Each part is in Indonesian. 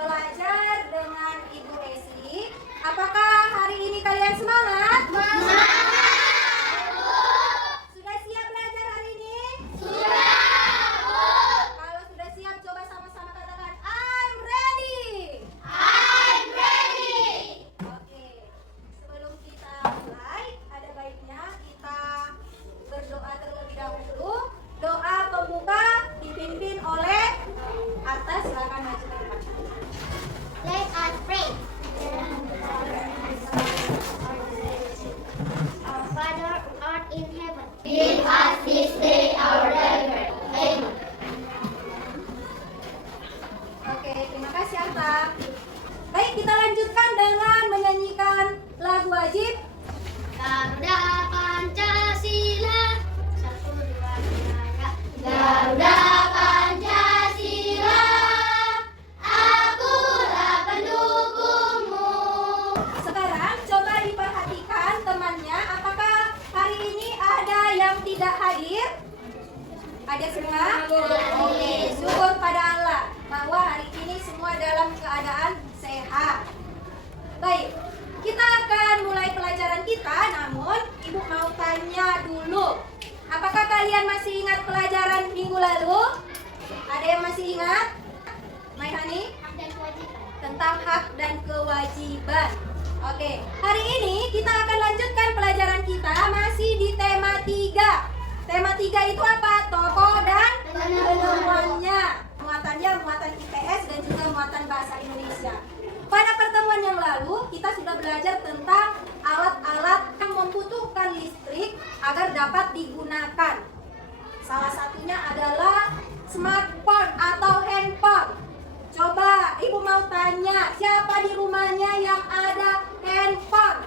belajar dengan Ibu Esi. Apakah hari ini kalian semangat? Semangat! Sudah siap belajar hari ini? Sudah! Kalau sudah siap, coba sama-sama katakan I'm ready! I'm ready! Oke, sebelum kita mulai, ada baiknya kita berdoa terlebih dahulu. Doa pembuka dipimpin oleh Arta, silakan maju ke depan. Let us pray. Our Father who art in heaven, give us this day our daily bread. Amen. Oke, terima kasih Arta. Baik, kita lanjutkan dengan menyanyikan lagu wajib. Garuda Pancasila, 1, 2, 3 ya. Garuda Pancasila, akulah pendukungmu. Sekarang coba diperhatikan temannya, apakah hari ini ada yang tidak hadir? Ada semua? Oke, syukur pada Allah bahwa hari ini semua dalam keadaan sehat. Baik, kita akan mulai pelajaran kita, namun Ibu mau tanya dulu. Apakah kalian masih ingat pelajaran minggu lalu? Ada yang masih ingat? Maihani? Hak dan kewajiban. Tentang hak dan kewajiban. Oke, hari ini kita akan lanjutkan pelajaran kita masih di tema 3. Tema 3 itu apa? Tokoh dan penemuannya. Muatannya muatan IPS dan juga muatan bahasa Indonesia. Pada pertemuan yang lalu kita sudah belajar tentang alat-alat yang membutuhkan listrik agar dapat digunakan. Salah satunya adalah smartphone atau handphone. Coba Ibu mau tanya, siapa di rumahnya yang ada handphone?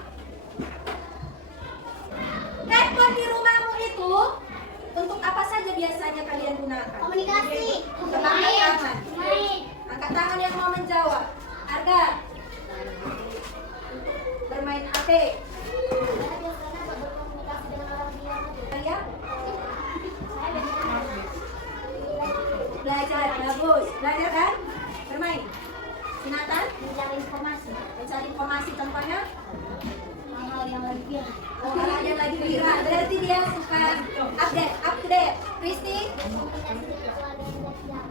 Handphone di rumahmu itu untuk apa saja biasanya kalian gunakan? Komunikasi. Angkat tangan. Main. Angkat tangan yang mau menjawab. Arga. Bermain HP. Berkomunikasi dengan orang luar negeri. Kalian Saya belajar, bagus. Belajar kan? Bermain. Sinatan, mencari informasi. mencari informasi contohnya. Hal-hal yang lagi viral. Oh, ada lagi viral. Berarti dia suka update. Kristi,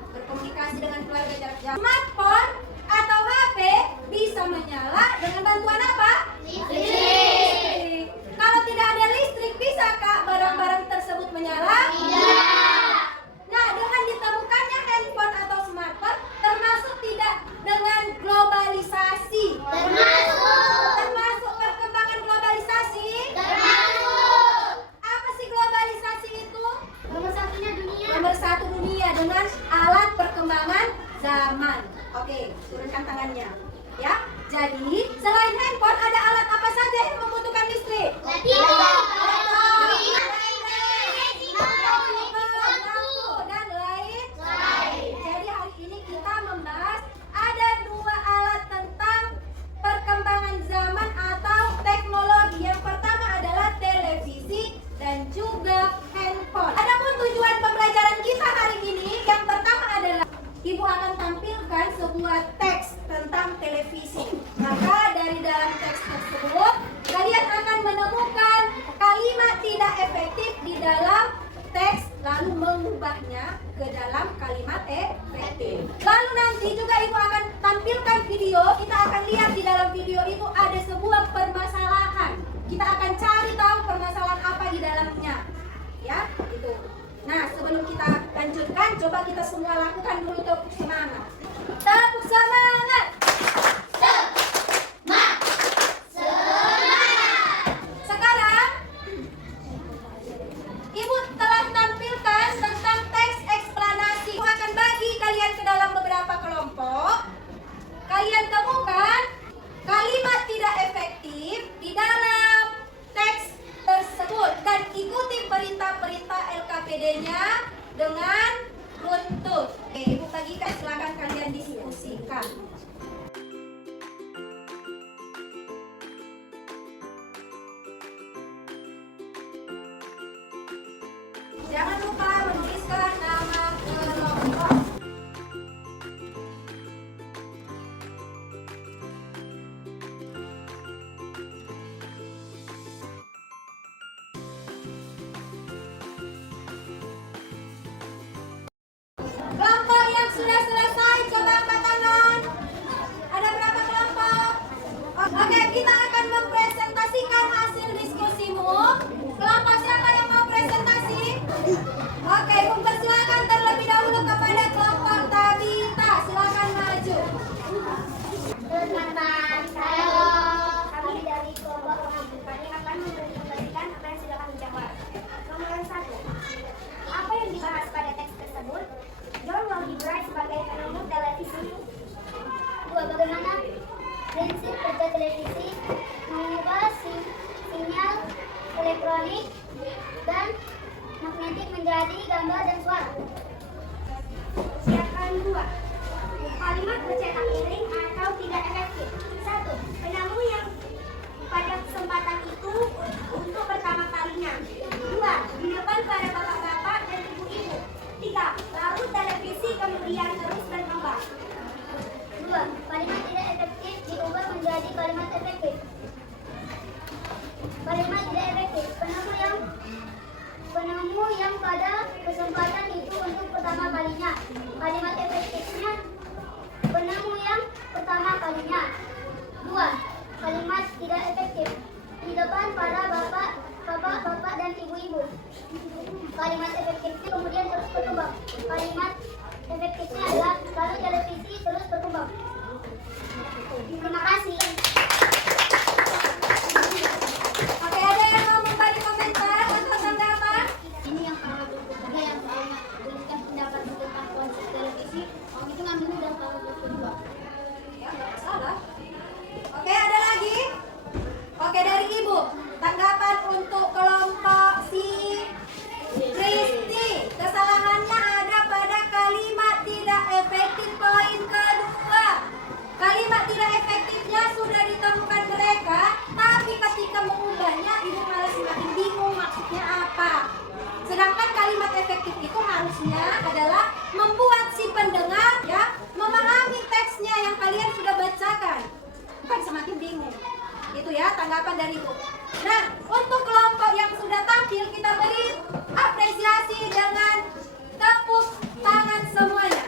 berkomunikasi dengan keluarga jarak jauh. Smartphone atau HP bisa menyala dengan bantuan apa? Listrik. Kalau tidak ada listrik, bisakah barang-barang tersebut menyala? Tidak. Nah, dengan ditemukannya handphone atau smartphone, termasuk tidak dengan globalisasi. Termasuk perkembangan globalisasi. Apa sih globalisasi itu? Nomor satunya dunia. Nomor 1 dunia dengan alat perkembangan zaman. Oke, turunkan tangannya. Ya, jadi selain handphone ada alat apa saja yang membutuhkan listrik? Dan lain. Jadi hari ini kita membahas ada 2 alat tentang perkembangan zaman atau teknologi. Yang pertama adalah televisi dan juga handphone. Adapun tujuan pembelajaran kita hari ini yang pertama adalah Ibu akan tampilkan sebuah teks tentang televisi. Maka dari dalam teks tersebut kalian akan menemukan kalimat tidak efektif di dalam teks lalu mengubahnya ke dalam kalimat efektif. Lalu nanti juga Ibu akan tampilkan video. Kita akan lihat di dalam video itu ada sebuah permasalahan. Kita akan cari tahu permasalahan apa di dalamnya. Ya, itu. Nah, sebelum kita lanjutkan, coba kita semua lakukan dulu tepuk semangat. Tepuk semangat. Sekarang Ibu telah tampilkan tentang teks eksplanasi. Ibu akan bagi kalian ke dalam beberapa kelompok. Kalian temukan kalimat tidak efektif di dalam teks tersebut dan ikuti perintah-perintah LKPD-nya dengan runtut. Oke, Ibu bagikan, silakan kalian diskusikan. Jangan lupa menuliskan nama kelompok. sudah selesai, coba angkat tangan. Ada berapa kelompok? Oke, kita akan mempresentasikan hasil diskusimu. Kelompok siapa yang mau presentasi? Oke, mempersilakan terlebih dahulu kepada kelompok Tabita. Silakan maju. Teman-teman, halo. Kami dari kelompok kami akan memberikan apa yang sudah kami jawab. Nomor 1. Apa yang dibahas pada teks tersebut? John Logie Bright sebagai penemu televisi. 2. Bagaimana prinsip kerja televisi mengubah sinyal elektronik dan magnetik menjadi gambar dan suara. Siapkan 2. Kalimat bercetak miring atau tidak efektif. 1. Penemu yang pada kesempatan itu untuk pertama kalinya. 2. Di depan para bapak-bapak dan ibu-ibu. 3. Lalu televisi kemudian terus berkembang. 2. Kalimat tidak efektif diubah menjadi kalimat efektif. Kalimat tidak efektif. Penemu yang pada kesempatan itu untuk pertama kalinya. Kalimat efektifnya penemu yang pertama kalinya. 2. Kalimat tidak efektif di depan para bapak-bapak dan ibu-ibu. Kalimat efektifnya kemudian terus berkembang. Kalimat efektifnya adalah lalu televisi terus berkembang. Terima kasih. Oke, ada yang mau memberi komentar atau tanggapan? Ini yang ketiga yang pertama berikan pendapat tentang konsep televisi. Om itu ngambil dan kalau kedua. Ya, nggak masalah. Oke, ada lagi? Oke, dari Ibu. Tanggapan untuk kelompok si Kristi. Kesalahannya ada pada kalimat tidak efektif poin kedua. Kalimat tidak efektifnya sudah ditemukan mereka, tapi ketika mengubahnya Ibu malah semakin bingung maksudnya apa. Sedangkan kalimat efektif itu harusnya adalah membuat si pendengar ya memahami teksnya yang kalian sudah bacakan, bukan semakin bingung. Itu ya tanggapan dari Ibu. Nah, untuk kelompok yang sudah tampil kita beri apresiasi dengan tepuk tangan semuanya.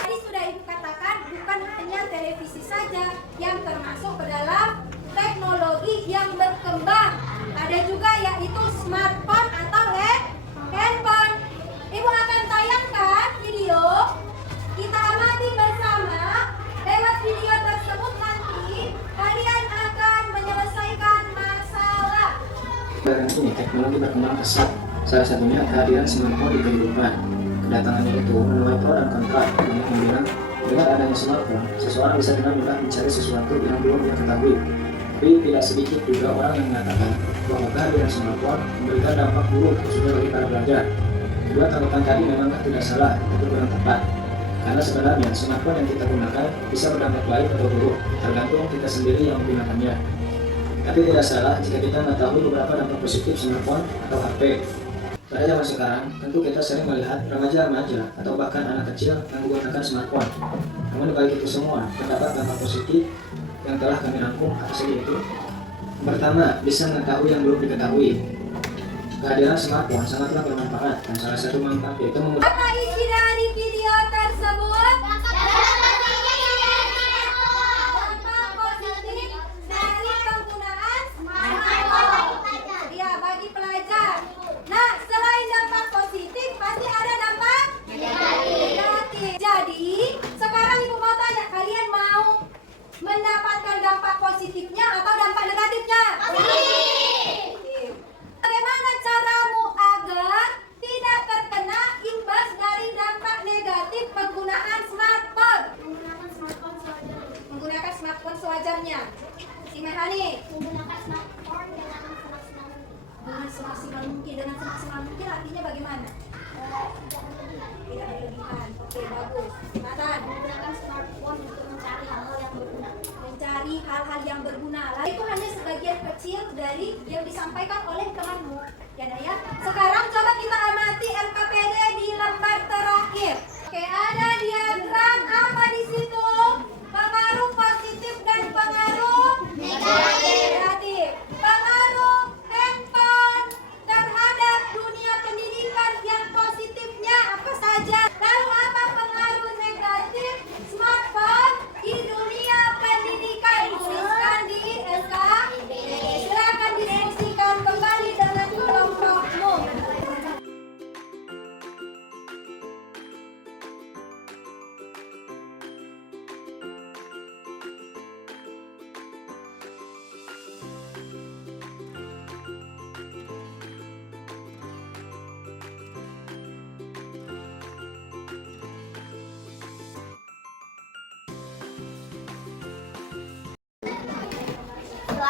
Tadi sudah Ibu katakan bukan hanya televisi saja yang termasuk ke dalam teknologi yang berkembang. Ada juga yaitu smartphone atau handphone. Ibu akan tayangkan video. Kita amati bersama. Lewat video tersebut nanti kalian akan menyelesaikan masalah. Sekarang ini teknologi berkembang pesat. Salah satunya kehadiran smartphone di kehidupan. Kedatangannya itu menuai pro dan kontra. Banyak yang bilang dengan adanya smartphone, seseorang bisa dengan mudah mencari sesuatu yang belum dia ketahui. Tapi tidak sedikit juga orang yang mengatakan bahwa kehadiran smartphone memberikan dampak buruk khususnya bagi para pelajar. Kedua tanggapan tadi memang tidak salah, itu kurang tepat. Karena sebenarnya smartphone yang kita gunakan bisa berdampak baik atau buruk, tergantung kita sendiri yang menggunakannya. Tapi tidak salah jika kita mengetahui beberapa dampak positif smartphone atau HP. Pada zaman sekarang, tentu kita sering melihat remaja-remaja atau bahkan anak kecil yang menggunakan smartphone. Namun dibalik itu semua, terdapat dampak positif yang telah kami rangkum apa saja itu. Pertama, bisa mengetahui yang belum diketahui. Kehadiran smartphone sangatlah bermanfaat dan salah satu manfaat yaitu memudahkan. Apa isi dari video tersebut? Dampak positif dari penggunaan smartphone. Ya, bagi pelajar. Nah, selain dampak positif, pasti ada dampak negatif. Jadi, sekarang Ibu mau tanya, kalian mau mendapatkan dampak positifnya atau dampak negatifnya? Positif. Bagaimana caramu agar tidak terkena imbas dari dampak negatif penggunaan smartphone? Menggunakan smartphone sewajarnya. Si Mehani. Menggunakan smartphone dengan semaksimal Dengan semaksimal mungkin. Dengan semaksimal mungkin artinya bagaimana? Tidak berlebihan. Oke, bagus. Nathan. menggunakan smartphone untuk mencari hal-hal yang berguna. Mencari hal-hal yang berguna. Lah, itu hanya sebagian kecil dari yang disampaikan oleh temanmu. Ya, ya. Sekarang coba kita amati LKPD di lembar terakhir. Oke, ada diagram apa di situ? Pengaruh positif dan pengaruh negatif. Pengaruh handphone terhadap dunia pendidikan yang positifnya apa saja?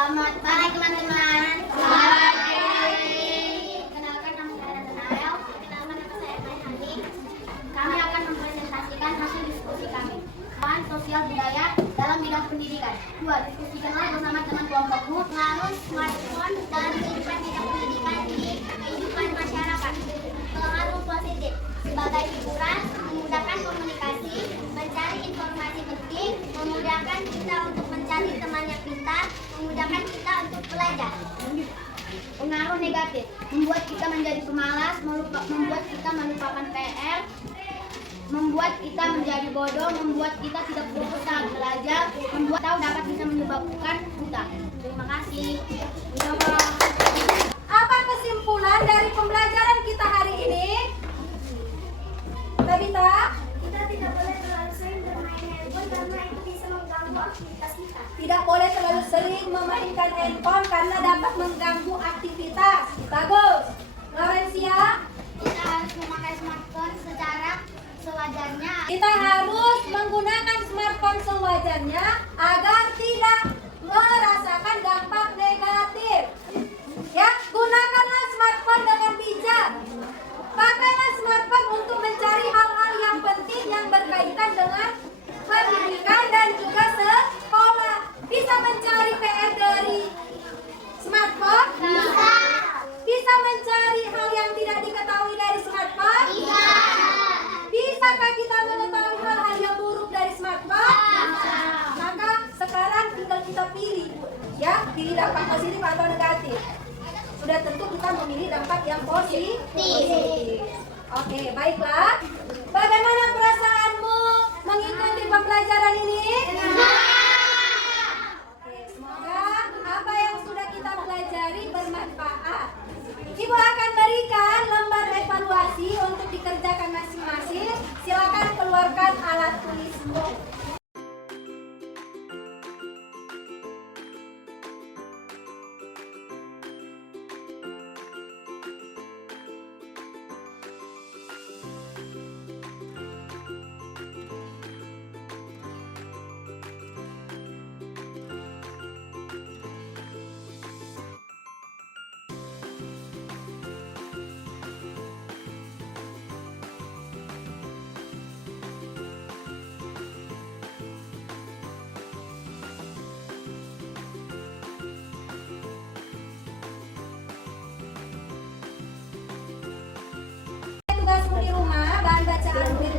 Selamat pagi teman-teman. Selamat pagi. Kenalkan nama saya Nathanael. Kenalkan nama saya Hani. Kami akan mempresentasikan hasil diskusi kami. Peran sosial budaya dalam bidang pendidikan. 2. Diskusikanlah bersama teman kelompokmu pengaruh smartphone dalam kehidupan bidang pendidikan di kehidupan masyarakat. Pengaruh positif sebagai hiburan, memudahkan komunikasi, mencari informasi penting, memudahkan kita untuk mencari teman yang pintar, memudahkan kita untuk belajar. Pengaruh negatif membuat kita menjadi pemalas, membuat kita melupakan PR, membuat kita menjadi bodoh, membuat kita tidak berusaha belajar, membuat tahu dapat bisa menyebabkan buta. Terima kasih. Apa kesimpulan dari pembelajaran kita hari ini? Tabita? Kita tidak boleh terlalu sering bermain handphone karena itu bisa mengganggu aktivitas kita. Tidak boleh terlalu sering memainkan handphone karena dapat mengganggu aktivitas. Bagus. Lorencia? Kita harus memakai smartphone secara sewajarnya. Kita harus menggunakan smartphone sewajarnya agar tidak merasakan dampak negatif. Ya, gunakanlah smartphone dengan bijak. Pakailah smartphone untuk mencari hal-hal yang penting yang berkaitan dengan pendidikan dan juga sekolah. Bisa mencari PR dari smartphone? Bisa. Bisa mencari hal yang tidak diketahui dari smartphone? Bisa. Bisakah kita mengetahui hal-hal yang buruk dari smartphone? Bisa. Maka sekarang tinggal kita pilih, ya, pilih dampak positif atau negatif. Sudah tentu kita memilih dampak yang positif. Oke, baiklah. Bagaimana perasaanmu mengikuti pembelajaran ini? Oke, semoga apa yang sudah kita pelajari bermanfaat. Ibu akan berikan lembar evaluasi untuk dikerjakan masing-masing. Silakan keluarkan alat tulismu. Tugasmu di rumah, bahan bacaanmu di